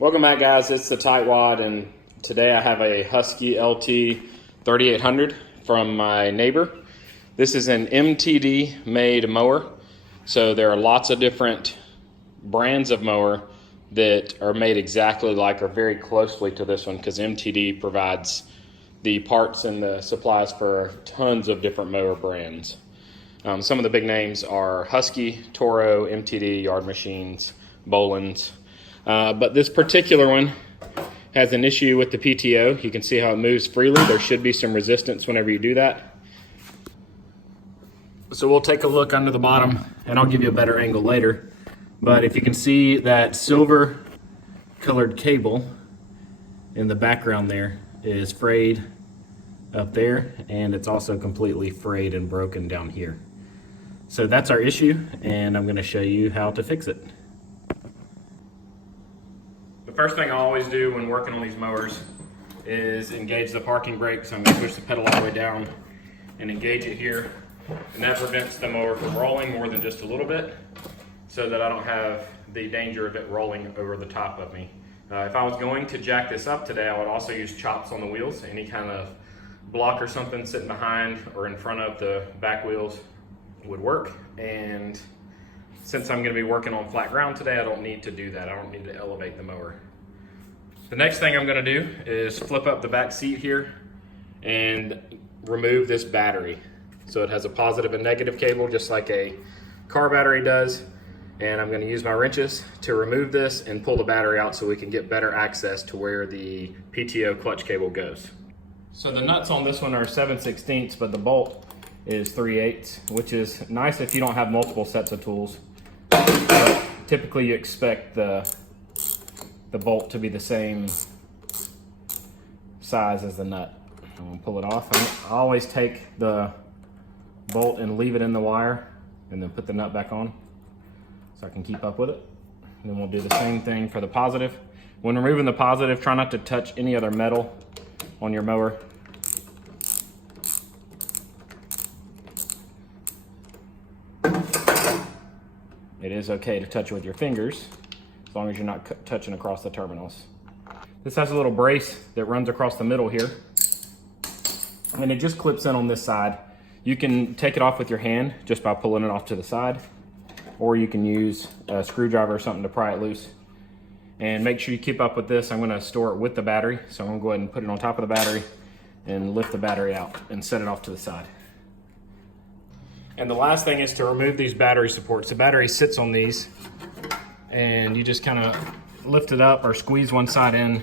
Welcome back, guys. It's the Tightwad, and today I have a Husky LT 3800 from my neighbor. This is an MTD made mower, so there are lots of different brands of mower that are made exactly like or very closely to this one, because MTD provides the parts and the supplies for tons of different mower brands. Some of the big names are Husky, Toro, MTD, Yard Machines, Boland's. But this particular one has an issue with the PTO. You can see how it moves freely. There should be some resistance whenever you do that. So we'll take a look under the bottom, and I'll give you a better angle later. But if you can see that silver colored cable in the background there is frayed up there, and it's also completely frayed and broken down here. So that's our issue, and I'm going to show you how to fix it. The first thing I always do when working on these mowers is engage the parking brake. So I'm going to push the pedal all the way down and engage it here, and that prevents the mower from rolling more than just a little bit, so that I don't have the danger of it rolling over the top of me. If I was going to jack this up today, I would also use chops on the wheels. Any kind of block or something sitting behind or in front of the back wheels would work. And since I'm going to be working on flat ground today, I don't need to do that. I don't need to elevate the mower. The next thing I'm going to do is flip up the back seat here and remove this battery. So it has a positive and negative cable, just like a car battery does. And I'm going to use my wrenches to remove this and pull the battery out so we can get better access to where the PTO clutch cable goes. So the nuts on this one are 7/16, but the bolt is 3/8, which is nice if you don't have multiple sets of tools. But typically you expect the bolt to be the same size as the nut. I'm going to pull it off. I always take the bolt and leave it in the wire and then put the nut back on so I can keep up with it. And then we'll do the same thing for the positive. When removing the positive, try not to touch any other metal on your mower. It is okay to touch it with your fingers, as long as you're not touching across the terminals. This has a little brace that runs across the middle here, and it just clips in on this side. You can take it off with your hand just by pulling it off to the side, or you can use a screwdriver or something to pry it loose. And make sure you keep up with this. I'm going to store it with the battery, so I'm going to go ahead and put it on top of the battery and lift the battery out and set it off to the side. And the last thing is to remove these battery supports. The battery sits on these, and you just kind of lift it up or squeeze one side in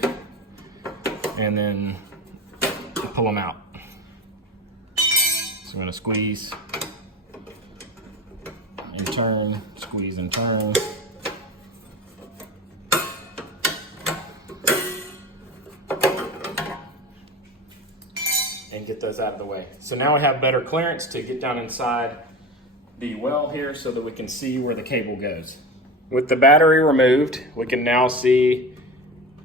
and then pull them out. So I'm going to squeeze and turn, squeeze and turn. And get those out of the way. So now we have better clearance to get down inside the well here so that we can see where the cable goes. With the battery removed, we can now see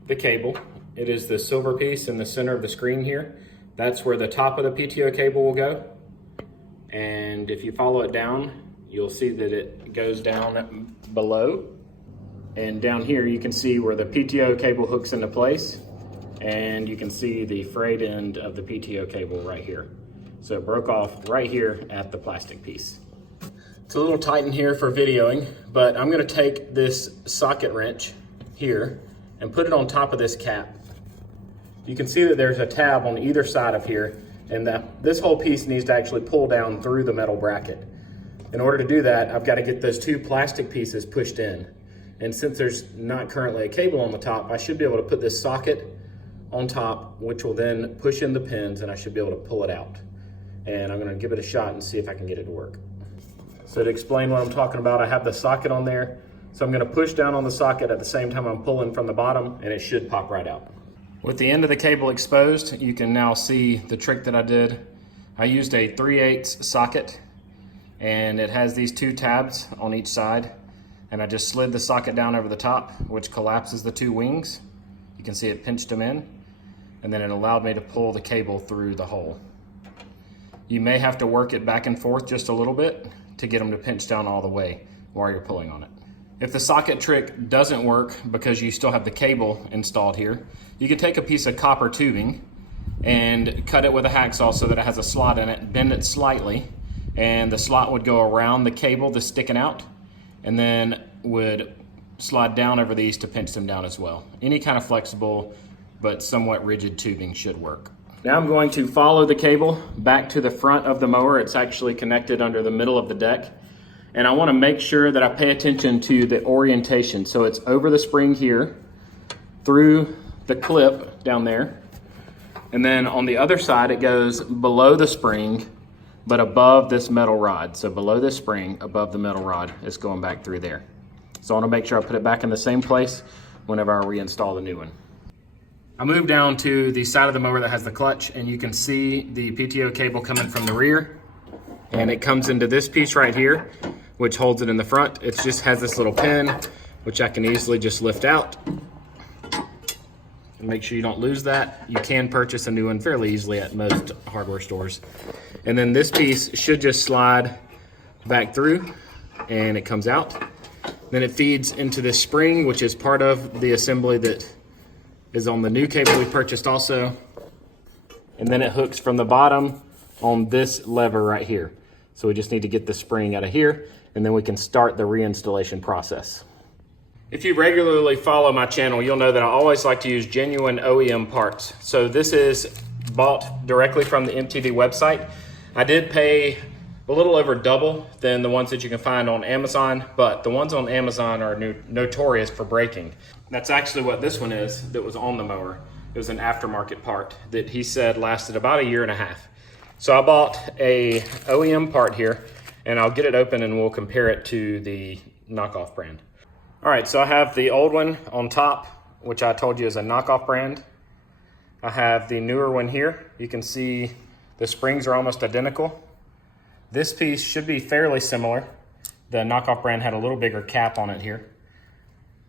the cable. It is the silver piece in the center of the screen here. That's where the top of the PTO cable will go. And if you follow it down, you'll see that it goes down below. And down here you can see where the PTO cable hooks into place. And you can see the frayed end of the PTO cable right here. So it broke off right here at the plastic piece. It's a little tight in here for videoing, but I'm gonna take this socket wrench here and put it on top of this cap. You can see that there's a tab on either side of here, and this whole piece needs to actually pull down through the metal bracket. In order to do that, I've got to get those two plastic pieces pushed in. And since there's not currently a cable on the top, I should be able to put this socket on top, which will then push in the pins, and I should be able to pull it out. And I'm gonna give it a shot and see if I can get it to work. So to explain what I'm talking about, I have the socket on there. So I'm gonna push down on the socket at the same time I'm pulling from the bottom, and it should pop right out. With the end of the cable exposed, you can now see the trick that I did. I used a 3/8 socket, and it has these two tabs on each side. And I just slid the socket down over the top, which collapses the two wings. You can see it pinched them in. And then it allowed me to pull the cable through the hole. You may have to work it back and forth just a little bit to get them to pinch down all the way while you're pulling on it. If the socket trick doesn't work because you still have the cable installed here, you can take a piece of copper tubing and cut it with a hacksaw so that it has a slot in it, bend it slightly, and the slot would go around the cable that's sticking out and then would slide down over these to pinch them down as well. Any kind of flexible but somewhat rigid tubing should work. Now I'm going to follow the cable back to the front of the mower. It's actually connected under the middle of the deck. And I want to make sure that I pay attention to the orientation. So it's over the spring here, through the clip down there. And then on the other side, it goes below the spring, but above this metal rod. So below this spring, above the metal rod, it's going back through there. So I want to make sure I put it back in the same place whenever I reinstall the new one. I moved down to the side of the mower that has the clutch, and you can see the PTO cable coming from the rear, and it comes into this piece right here, which holds it in the front. It just has this little pin, which I can easily just lift out. And make sure you don't lose that. You can purchase a new one fairly easily at most hardware stores. And then this piece should just slide back through, and it comes out. Then it feeds into this spring, which is part of the assembly that is on the new cable we purchased also. And then it hooks from the bottom on this lever right here. So we just need to get the spring out of here, and then we can start the reinstallation process. If you regularly follow my channel, you'll know that I always like to use genuine OEM parts. So this is bought directly from the MTD website. I did pay a little over double than the ones that you can find on Amazon, but the ones on Amazon are notorious for breaking. That's actually what this one is that was on the mower. It was an aftermarket part that he said lasted about a year and a half. So I bought a OEM part here, and I'll get it open and we'll compare it to the knockoff brand. All right, so I have the old one on top, which I told you is a knockoff brand. I have the newer one here. You can see the springs are almost identical. This piece should be fairly similar. The knockoff brand had a little bigger cap on it here,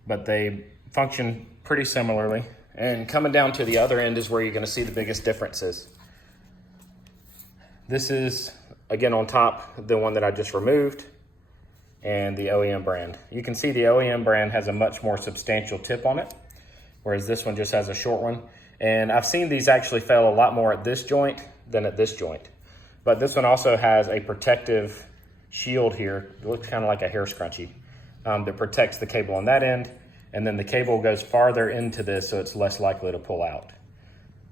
but they function pretty similarly. And coming down to the other end is where you're gonna see the biggest differences. This is, again on top, the one that I just removed, and the OEM brand. You can see the OEM brand has a much more substantial tip on it, whereas this one just has a short one. And I've seen these actually fail a lot more at this joint than at this joint. But this one also has a protective shield here. It looks kind of like a hair scrunchie that protects the cable on that end. And then the cable goes farther into this, so it's less likely to pull out.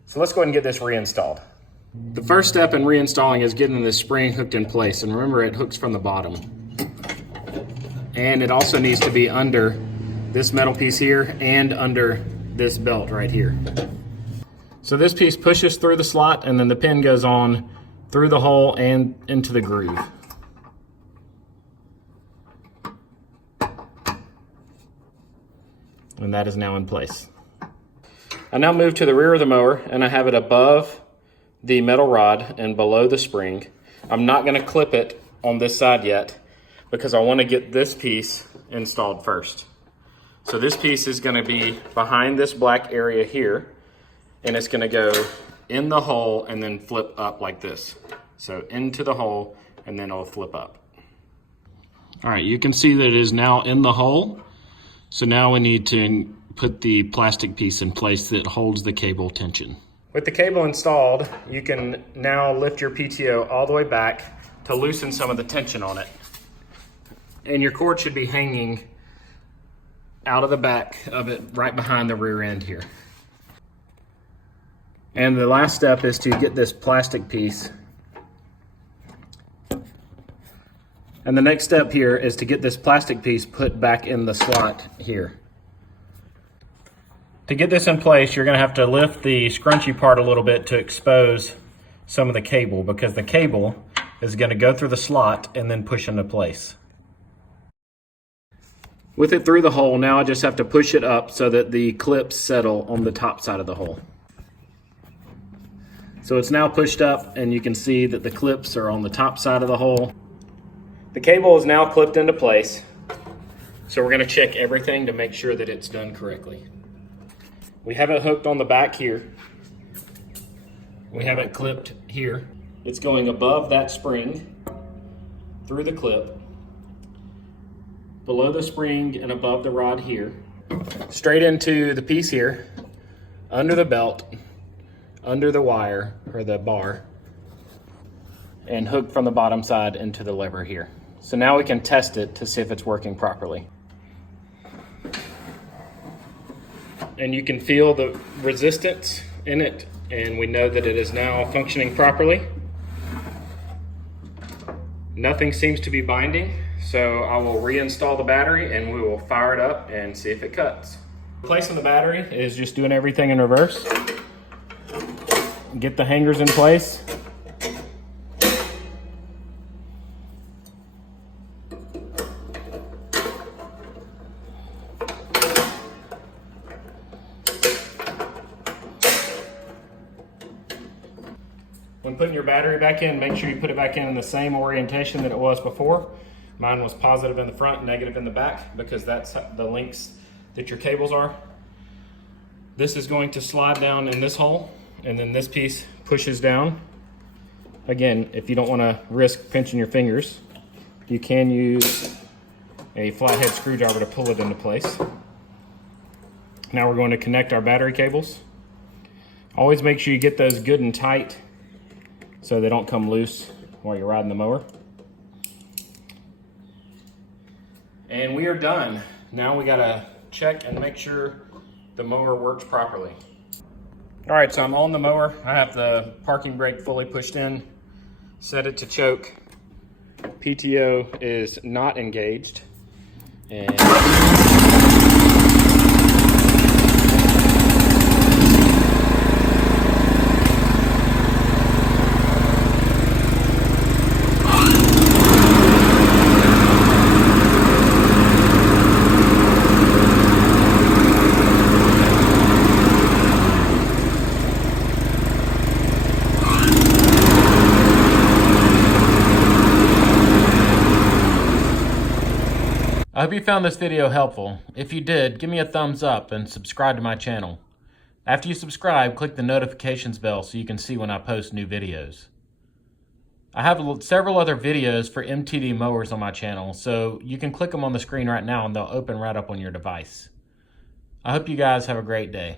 So let's go ahead and get this reinstalled. The first step in reinstalling is getting the spring hooked in place. And remember, it hooks from the bottom. And it also needs to be under this metal piece here and under this belt right here. So this piece pushes through the slot, and then the pin goes on through the hole and into the groove. And that is now in place. I now move to the rear of the mower, and I have it above the metal rod and below the spring. I'm not gonna clip it on this side yet because I wanna get this piece installed first. So this piece is gonna be behind this black area here, and it's gonna go in the hole and then flip up like this. So into the hole, and then it'll flip up. All right, you can see that it is now in the hole. So now we need to put the plastic piece in place that holds the cable tension. With the cable installed, you can now lift your PTO all the way back to loosen some of the tension on it. And your cord should be hanging out of the back of it, right behind the rear end here. And the last step is to get this plastic piece. And the next step here is to get this plastic piece put back in the slot here. To get this in place, you're gonna have to lift the scrunchy part a little bit to expose some of the cable, because the cable is gonna go through the slot and then push into place. With it through the hole, now I just have to push it up so that the clips settle on the top side of the hole. So it's now pushed up, and you can see that the clips are on the top side of the hole. The cable is now clipped into place. So we're gonna check everything to make sure that it's done correctly. We have it hooked on the back here. We have it clipped here. It's going above that spring through the clip. below the spring and above the rod here, straight into the piece here, under the belt, under the wire or the bar, and hook from the bottom side into the lever here. So now we can test it to see if it's working properly. And you can feel the resistance in it, and we know that it is now functioning properly. Nothing seems to be binding, so I will reinstall the battery and we will fire it up and see if it cuts. Replacing the battery is just doing everything in reverse. Get the hangers in place. When putting your battery back in, make sure you put it back in the same orientation that it was before. Mine was positive in the front, negative in the back, because that's the lengths that your cables are. This is going to slide down in this hole, and then this piece pushes down. Again, if you don't want to risk pinching your fingers, you can use a flathead screwdriver to pull it into place. Now we're going to connect our battery cables. Always make sure you get those good and tight so they don't come loose while you're riding the mower. And we are done. Now we gotta check and make sure the mower works properly. All right, so I'm on the mower. I have the parking brake fully pushed in, set it to choke. PTO is not engaged. And I hope you found this video helpful. If you did, give me a thumbs up and subscribe to my channel. After you subscribe, click the notifications bell so you can see when I post new videos. I have several other videos for MTD mowers on my channel, so you can click them on the screen right now and they'll open right up on your device. I hope you guys have a great day.